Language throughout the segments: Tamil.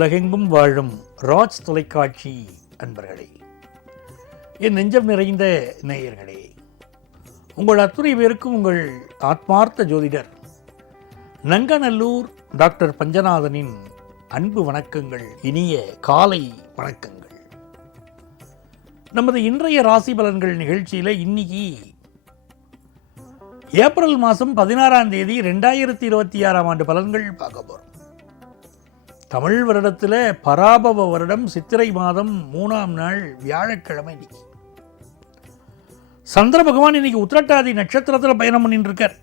உலகெங்கும் வாழும் ராஜ் தொலைக்காட்சி அன்பர்களே, என் நெஞ்சம் நிறைந்த நேயர்களே, உங்கள் அத்துணை பேருக்கும் உங்கள் ஆத்மார்த்த ஜோதிடர் நங்கநல்லூர் டாக்டர் பஞ்சநாதனின் அன்பு வணக்கங்கள், இனிய காலை வணக்கங்கள். நமது இன்றைய ராசி பலன்கள் நிகழ்ச்சியில் இன்னைக்கு ஏப்ரல் மாதம் 16ஆம் தேதி 2026ஆம் ஆண்டு பலன்கள் பார்க்க போகிறோம். தமிழ் வருடத்தில் பராபவ வருடம் சித்திரை மாதம் 3ஆம் நாள் வியாழக்கிழமை. இன்னைக்கு சந்திர பகவான் இன்னைக்கு உத்திரட்டாதி நட்சத்திரத்தில் பயணம் பண்ணிட்டு இருக்கார்.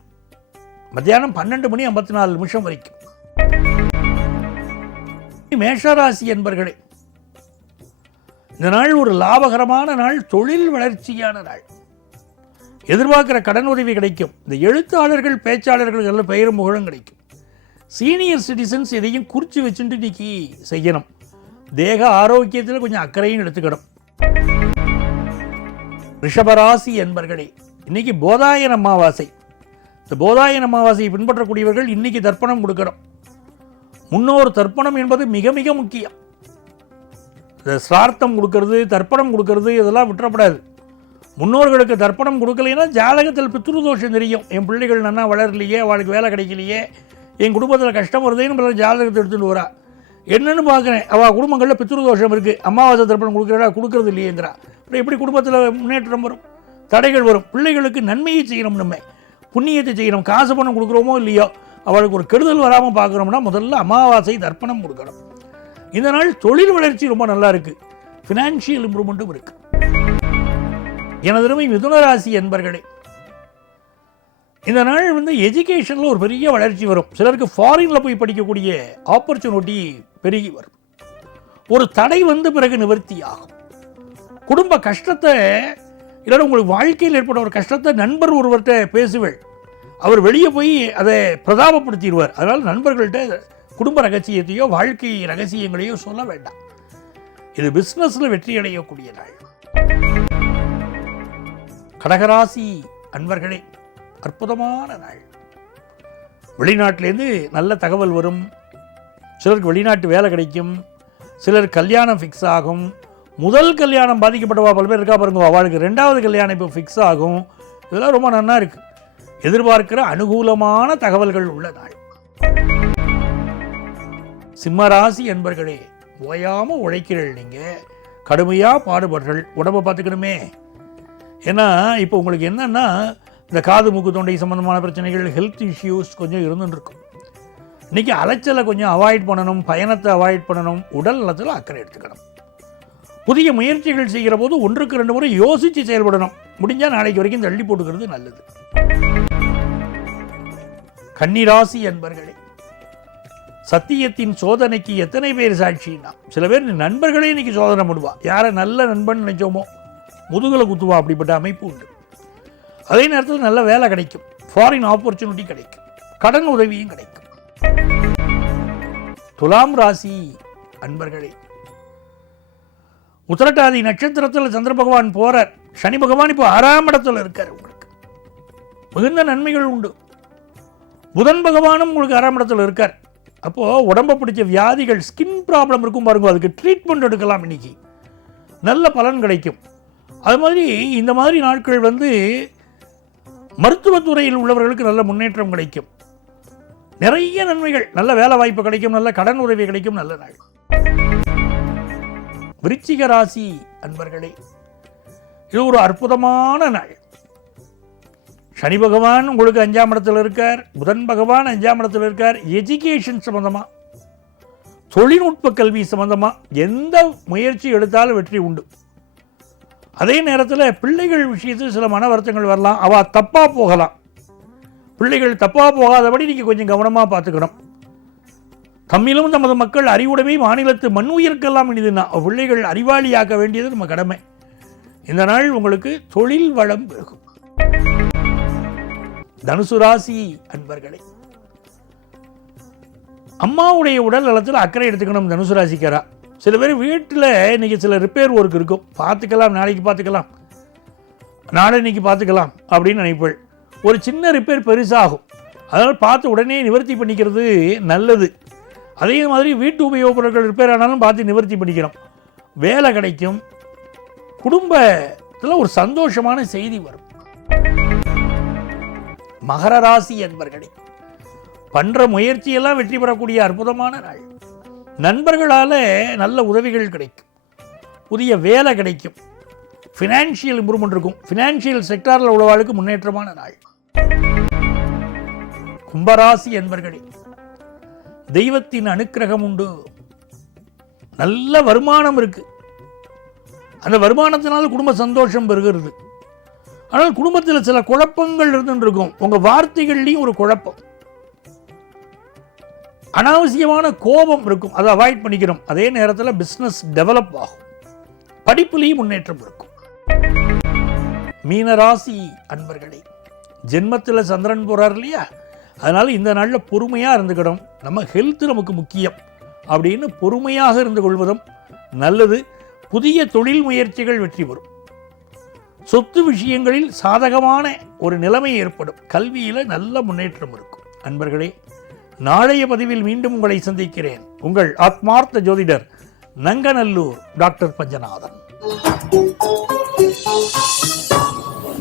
மத்தியானம் 12:54 வரைக்கும். மேஷராசி என்பர்களே, இந்த நாள் ஒரு லாபகரமான நாள், தொழில் வளர்ச்சியான நாள். எதிர்பார்க்கிற கடன் உதவி கிடைக்கும். இந்த எழுத்தாளர்கள் பேச்சாளர்கள் எல்லாம் பெயரும் புகழும் கிடைக்கும். சீனியர் சிட்டிசன்ஸ் இதையும் குறித்து வச்சுட்டு இன்னைக்கு செய்யணும். தேக ஆரோக்கியத்தில் கொஞ்சம் அக்கறையும் எடுத்துக்கணும். ரிஷபராசி என்பர்களே, இன்னைக்கு போதாயன அமாவாசை. இந்த போதாயன அமாவாசையை பின்பற்றக்கூடியவர்கள் இன்னைக்கு தர்ப்பணம் கொடுக்கணும். முன்னோர் தர்ப்பணம் என்பது மிக மிக முக்கியம். இந்த சிரார்த்தம் கொடுக்கறது, தர்ப்பணம் கொடுக்கறது இதெல்லாம் விட்டுறப்படாது. முன்னோர்களுக்கு தர்ப்பணம் கொடுக்கலைன்னா ஜாதகத்தில் பித்ருதோஷம் தெரியும். என் பிள்ளைகள் நன்னா வளரலையே, அவளுக்கு வேலை கிடைக்கலையே, என் குடும்பத்தில் கஷ்டம் வருதுன்னு ஜாதகத்தை எடுத்துகிட்டு வரா. என்னென்னு பார்க்குறேன், அவள் குடும்பங்களில் பித்ருதோஷம் இருக்குது, அமாவாசை தர்ப்பணம் கொடுக்குறா, கொடுக்கறது இல்லையேங்கிறா. அப்புறம் எப்படி குடும்பத்தில் முன்னேற்றம் வரும்? தடைகள் வரும். பிள்ளைகளுக்கு நன்மையை செய்யணும், நம்ம புண்ணியத்தை செய்யணும். காசு பணம் கொடுக்குறோமோ இல்லையோ, அவளுக்கு ஒரு கெடுதல் வராமல் பார்க்குறோம்னா முதல்ல அமாவாசை தர்ப்பணம் கொடுக்கணும். இந்த நாள் தொழில் வளர்ச்சி ரொம்ப நல்லா இருக்குது. ஃபினான்ஷியல் இம்ப்ரூவ்மெண்ட்டும் இருக்குது. எனது மிதுனராசி என்பர்களே, இந்த நாள் எஜுகேஷனில் ஒரு பெரிய வளர்ச்சி வரும். சிலருக்கு ஃபாரினில் போய் படிக்கக்கூடிய ஆப்பர்ச்சுனிட்டி பெருகி வரும். ஒரு தடை பிறகு நிவர்த்தி ஆகும். குடும்ப கஷ்டத்தை, இல்லைன்னா உங்களுக்கு வாழ்க்கையில் ஏற்பட்ட ஒரு கஷ்டத்தை நண்பர் ஒருவர்கிட்ட பேசுவேள், அவர் வெளியே போய் அதை பிரதாபப்படுத்திடுவார். அதனால் நண்பர்கள்ட்ட குடும்ப ரகசியத்தையோ வாழ்க்கை ரகசியங்களையோ சொல்ல வேண்டாம். இது பிஸ்னஸில் வெற்றி அடையக்கூடிய நாள். கடகராசி அன்பர்களே, அற்புதமான நாள். வெளிநாட்டிலேருந்து நல்ல தகவல் வரும். சிலருக்கு வெளிநாட்டு வேலை கிடைக்கும். சிலர் கல்யாணம் ஃபிக்ஸ் ஆகும். முதல் கல்யாணம் பாதிக்கப்பட்டவா பல பேர் இருக்கா பாருங்க, அவளுக்கு 2வது கல்யாணம் இப்போ ஃபிக்ஸ் ஆகும். இதெல்லாம் ரொம்ப நன்னா இருக்கு. எதிர்பார்க்கிற அனுகூலமான தகவல்கள் உள்ள நாள். சிம்மராசி என்பர்களே, ஓயாமல் உழைக்கிறீர்கள். நீங்கள் கடுமையாக பாடுபடுறீர்கள். உடம்பை பார்த்துக்கணுமே. ஏன்னா இப்போ உங்களுக்கு என்னன்னா, இந்த காது மூக்கு தொண்டை சம்பந்தமான பிரச்சனைகள், ஹெல்த் இஷ்யூஸ் கொஞ்சம் இருந்துருக்கும். இன்றைக்கி அலைச்சலை கொஞ்சம் அவாய்ட் பண்ணணும். பயணத்தை அவாய்ட் பண்ணணும். உடல் நலத்தில் அக்கறை எடுத்துக்கணும். புதிய முயற்சிகள் செய்கிற போது 1க்கு 2 முறை யோசித்து செயல்படணும். முடிஞ்சால் நாளைக்கு வரைக்கும் தள்ளி போட்டுக்கிறது நல்லது. கன்னிராசி என்பர்களே, சத்தியத்தின் சோதனைக்கு எத்தனை பேர் சாட்சின்னா, சில பேர் நண்பர்களே இன்னைக்கு சோதனை பண்ணுவா. யாரை நல்ல நண்பன் நினைச்சோமோ முதுகலை குத்துவா. அப்படிப்பட்ட அமைப்பு உண்டு. அதே நேரத்தில் நல்ல வேலை கிடைக்கும். ஃபாரின் ஆப்பர்ச்சுனிட்டி கிடைக்கும். கடன் உதவியும் கிடைக்கும். துலாம் ராசி அன்பர்களே, உத்திரட்டாதி நட்சத்திரத்தில் சந்திர பகவான் போறார். சனி பகவான் இப்போ 6ஆம் இடத்துல இருக்கார். உங்களுக்கு மிகுந்த நன்மைகள் உண்டு. புதன் பகவானும் உங்களுக்கு 6ஆம் இடத்துல இருக்கார். அப்போது உடம்பை பிடிச்ச வியாதிகள், ஸ்கின் ப்ராப்ளம் இருக்கும் பாருங்க, அதுக்கு ட்ரீட்மெண்ட் எடுக்கலாம். இன்னைக்கு நல்ல பலன் கிடைக்கும். அது மாதிரி இந்த மாதிரி நாட்கள் மருத்துவத்துறையில் உள்ளவர்களுக்கு நல்ல முன்னேற்றம் கிடைக்கும். நிறைய நன்மைகள், நல்ல வேலை வாய்ப்பு கிடைக்கும், நல்ல கடன் உதவி கிடைக்கும். நல்ல நாள். விருச்சிக ராசி அன்பர்களே, இது ஒரு அற்புதமான நாள். சனி பகவான் உங்களுக்கு 5ஆம் இடத்துல இருக்கார். புதன் பகவான் 5ஆம் இடத்துல இருக்கார். எஜுகேஷன் சம்பந்தமா, தொழில்நுட்ப கல்வி சம்பந்தமா எந்த முயற்சி எடுத்தாலும் வெற்றி உண்டு. அதே நேரத்தில் பிள்ளைகள் விஷயத்தில் சில மன வருத்தங்கள் வரலாம். அவள் தப்பாக போகலாம். பிள்ளைகள் தப்பாக போகாதபடி நீங்கள் கொஞ்சம் கவனமாக பார்த்துக்கணும். தம்மிலும் தமது மக்கள் அறிவுடைமை மாநிலத்து மண் உயிர்க்கெல்லாம் இனிதுன்னா பிள்ளைகள் அறிவாளியாக்க வேண்டியது நம்ம கடமை. இந்த நாள் உங்களுக்கு தொழில் வளம் பெருகும். தனுசு ராசி அன்பர்களே, அம்மாவுடைய உடல் நலத்தில் அக்கறை எடுத்துக்கணும். தனுசு ராசிக்காரா, சில பேர் வீட்டில் இன்றைக்கி சில ரிப்பேர் ஒர்க் இருக்கும். பார்த்துக்கலாம், நாளைக்கு பார்த்துக்கலாம், நாளைக்கு பார்த்துக்கலாம் அப்படின்னு நினைப்பேள். ஒரு சின்ன ரிப்பேர் பெருசாகும். அதனால் பார்த்து உடனே நிவர்த்தி பண்ணிக்கிறது நல்லது. அதே மாதிரி வீட்டு உபயோகப் பொருட்கள் ரிப்பேர் ஆனாலும் பார்த்து நிவர்த்தி பண்ணிக்கிறோம். வேலை கிடைக்கும். குடும்பத்தில் ஒரு சந்தோஷமான செய்தி வரும். மகர ராசி என்பர்களே, பண்ற முயற்சியெல்லாம் வெற்றி பெறக்கூடிய அற்புதமான நாள். நண்பர்களால் நல்ல உதவிகள் கிடைக்கும். புதிய வேலை கிடைக்கும். ஃபினான்ஷியல் இம்ப்ரூவ்மெண்ட் இருக்கும். ஃபினான்ஷியல் செக்டாரில் உள்ளவாளுக்கு முன்னேற்றமான நாள். கும்பராசி என்பர்களே, தெய்வத்தின் அனுக்கிரகம் உண்டு. நல்ல வருமானம் இருக்கு. அந்த வருமானத்தினால் குடும்ப சந்தோஷம் பெறுகிறது. ஆனால் குடும்பத்தில் சில குழப்பங்கள் இருந்துருக்கும். உங்கள் வார்த்தைகள்லையும் ஒரு குழப்பம், அனாவசியமான கோபம் இருக்கும். அதை அவாய்ட் பண்ணிக்கிறோம். அதே நேரத்தில் பிஸ்னஸ் டெவலப் ஆகும். படிப்புலேயும் முன்னேற்றம் இருக்கும். மீனராசி அன்பர்களே, ஜென்மத்தில் சந்திரன் போகிறார் இல்லையா, அதனால் இந்த நாளில் பொறுமையாக இருந்துக்கிடும். நம்ம ஹெல்த்து நமக்கு முக்கியம் அப்படின்னு பொறுமையாக இருந்து கொள்வதும் நல்லது. புதிய தொழில் முயற்சிகள் வெற்றி பெறும். சொத்து விஷயங்களில் சாதகமான ஒரு நிலைமை ஏற்படும். கல்வியில் நல்ல முன்னேற்றம் இருக்கும். அன்பர்களே, நாளைய பதிவில் மீண்டும் உங்களை சந்திக்கிறேன். உங்கள் ஆத்மார்த்த ஜோதிடர் நங்கநல்லூர் டாக்டர் பஞ்சநாதன்.